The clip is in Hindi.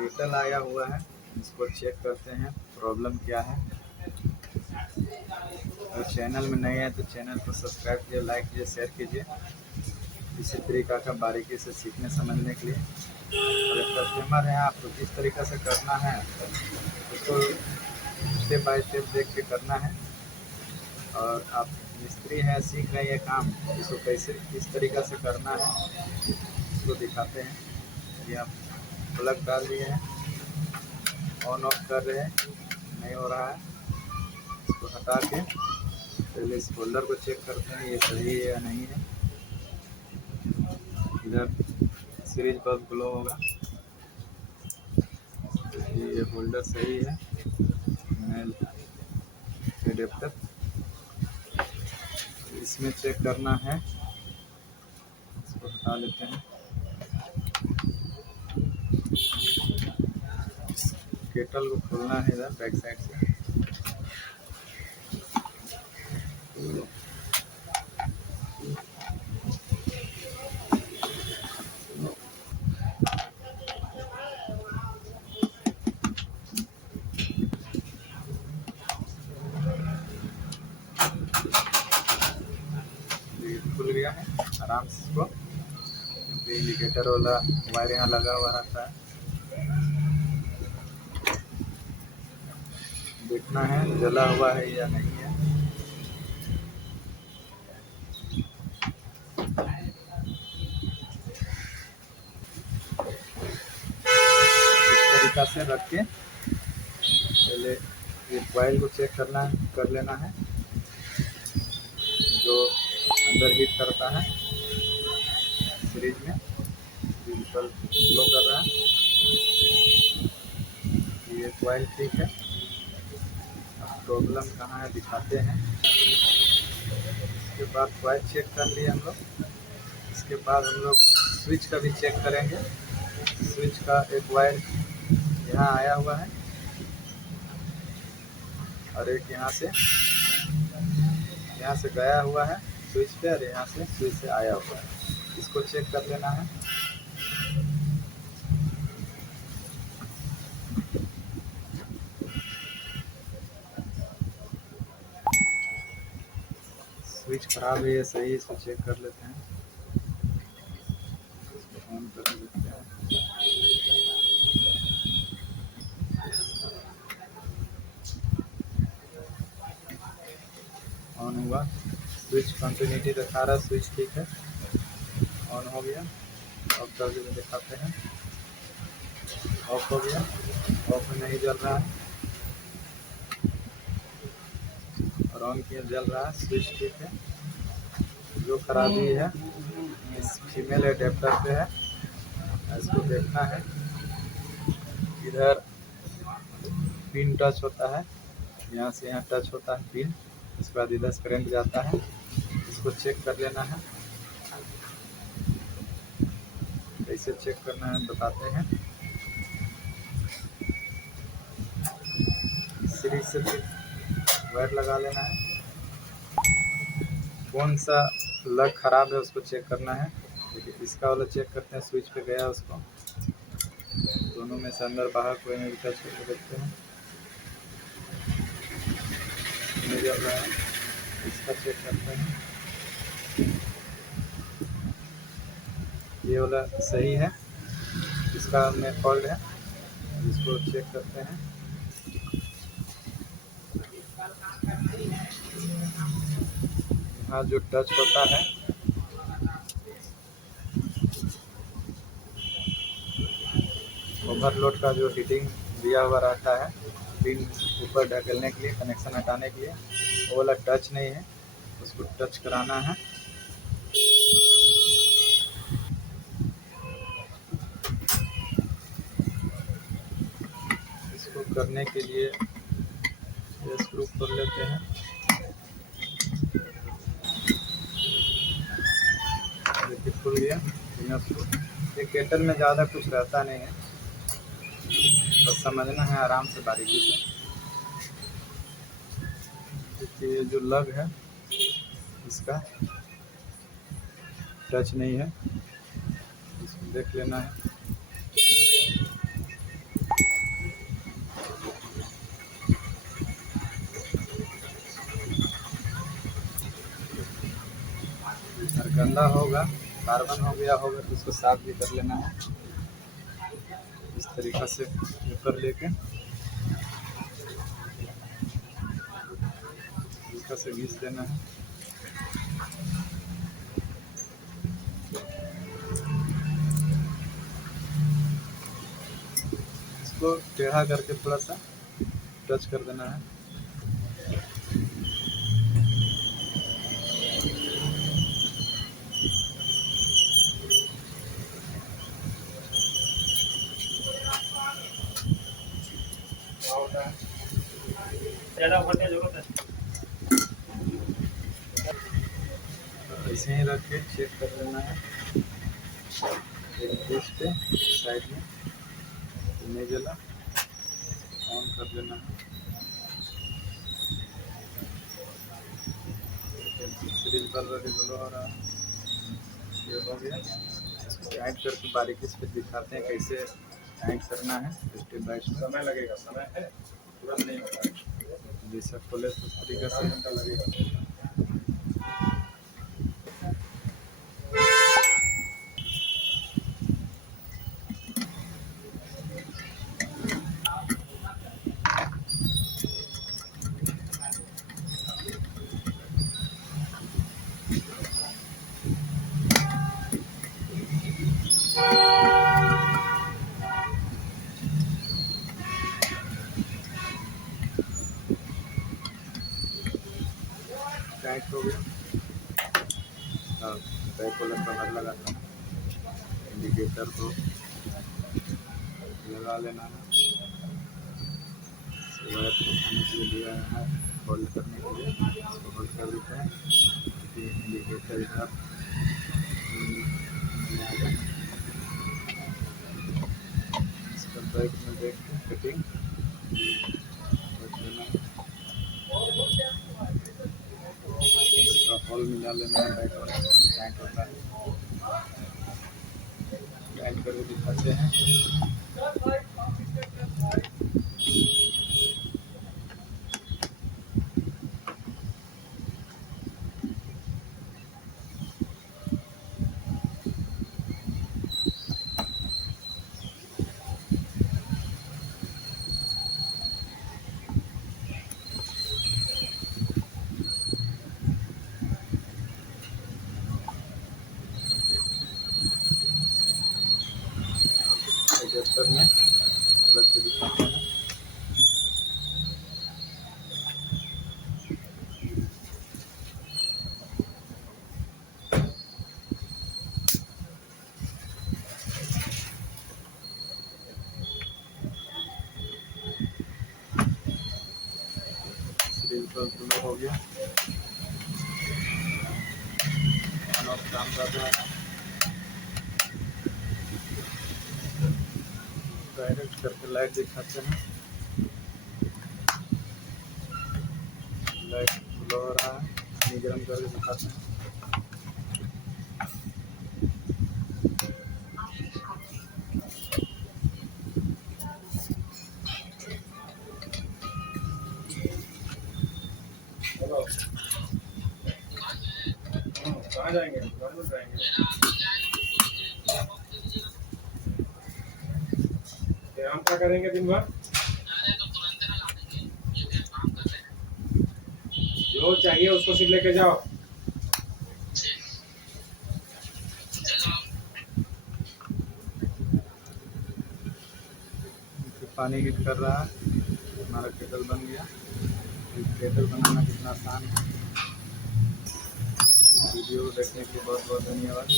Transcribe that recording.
केटल आया हुआ है, इसको चेक करते हैं प्रॉब्लम क्या है। अगर चैनल में नए हैं तो चैनल को सब्सक्राइब कीजिए, लाइक कीजिए, शेयर कीजिए इसी तरीका का बारीकी से सीखने समझने के लिए। अगर कस्टमर हैं आपको किस तरीक़ा से करना है उसको स्टेप बाय स्टेप देख के करना है। और आप मिस्त्री हैं, सीख रहे हैं काम, इसको कैसे किस तरीक़ा से करना है इसको दिखाते हैं। ये आप प्लग डाल दिए हैं, ऑन ऑफ कर रहे हैं, नहीं हो रहा है, इसको हटा के पहले इस होल्डर को चेक करते हैं ये सही है या नहीं है। इधर सीरीज बल्ब ग्लो होगा, ये होल्डर सही है। मेल एडेप्टर इसमें चेक करना है, इसको हटा लेते हैं। केटल को खोलना है इधर बैक साइड से। खुल गया है आराम से इसको, क्योंकि इंडिकेटर वाला वायर यहाँ लगा हुआ रहता है। देखना है जला हुआ है या नहीं है। इस तरीक़ा से रख के पहले ये कॉइल को चेक कर लेना है, जो अंदर हीट करता है सीरीज में, डिजिटल फ्लो कर रहा है। ये कॉइल ठीक है, प्रॉब्लम कहाँ है दिखाते हैं। इसके बाद कॉइल चेक कर लिए हम लोग। इसके बाद हम लोग स्विच का भी चेक करेंगे। स्विच का एक वायर यहाँ आया हुआ है और एक यहाँ से गया हुआ है स्विच पे, और यहाँ से स्विच से आया हुआ है। इसको चेक कर लेना है। स्विच खराब है या सही है इसको चेक कर लेते हैं। ऑन कर लेते हैं। ऑन हुआ, स्विच कंटिन्यूटी दिखा रहा है, स्विच ठीक है, ऑन हो गया। ऑफ करके दिखाते हैं, ऑफ हो गया, ऑफ में नहीं जल रहा है और ऑन किया जल रहा है, स्विच ठीक है। जो खराबी है इस फीमेल एडेप्टर पे है, इसको देखना है। इधर पिन टच होता है, यहाँ से यहाँ टच होता है पिन, इसके बाद इधर से करंट जाता है, इसको चेक कर लेना है। कैसे चेक करना है बताते हैं। सीरीज से वायर लगा लेना है। कौन सा लग खराब है उसको चेक करना है। देखिए इसका वाला चेक करते हैं, स्विच पे गया उसको, दोनों में से अंदर बाहर कोई नहीं टच करके देखते हैं, नहीं जल रहा है। इसका चेक करते हैं, ये वाला सही है, इसका में फॉल्ट है, इसको चेक करते हैं। यहाँ जो टच होता है ओवरलोड का जो हीटिंग दिया हुआ रहता है पिन ऊपर ढकेलने के लिए, कनेक्शन हटाने के लिए, वो वाला टच नहीं है, उसको टच कराना है। इसको करने के लिए स्क्रू खोल लेते हैं। देखिए खुल गया बिना स्क्रू। ये केटल में ज़्यादा कुछ रहता नहीं है, बस समझना है आराम से बारीकी से। देखिए जो लग है इसका टच नहीं है, इसको देख लेना है। गंदा होगा, कार्बन हो गया होगा तो उसको साफ भी कर लेना है। इस तरीक़ा से ऊपर लेके हल्का से घिस देना है। इसको टेढ़ा करके थोड़ा सा टच कर देना है। ऐसे ही रख के चेक कर लेना है। एक डिश पे साइड में नहीं जला, ऑन कर लेना है। सीरीज बल्ब हो रहा है, ये हो गया। टाइट करके बारीकी से दिखाते हैं कैसे टाइट करना है। Step by step. समय लगेगा, समय है, तुरंत नहीं होगा। जैसे खोले तो उस तरीके से घंटा लगेगा। टाइट हो गया। बैक वाला कवर लगाना, इंडिकेटर को लगा लेना है। वायर को उठाने के लिए दिया है, होल्ड करने के लिए इसको होल्ड कर देते हैं। इंडिकेटर इधर इसका बैक में देख के कटिंग होल मिला लेना है। बैक वाला टाइट होता है, टाइट करके दिखाते हैं। एडजस्टर में रख के दिखाते हैं। सीरीज हो गया, काम कर रहा है। डायरेक्ट करके लाइट दिखाते हैं। लाइट फ्लो हो रहा है, गरम करके दिखाते हैं। कहाँ जाएंगे? हम क्या करेंगे दिन भर? जो चाहिए उसको सिर्फ लेके जाओ। पानी हीट कर रहा है, हमारा केटल बन गया। केटल बनाना कितना आसान है। वीडियो को देखने के लिए बहुत बहुत धन्यवाद।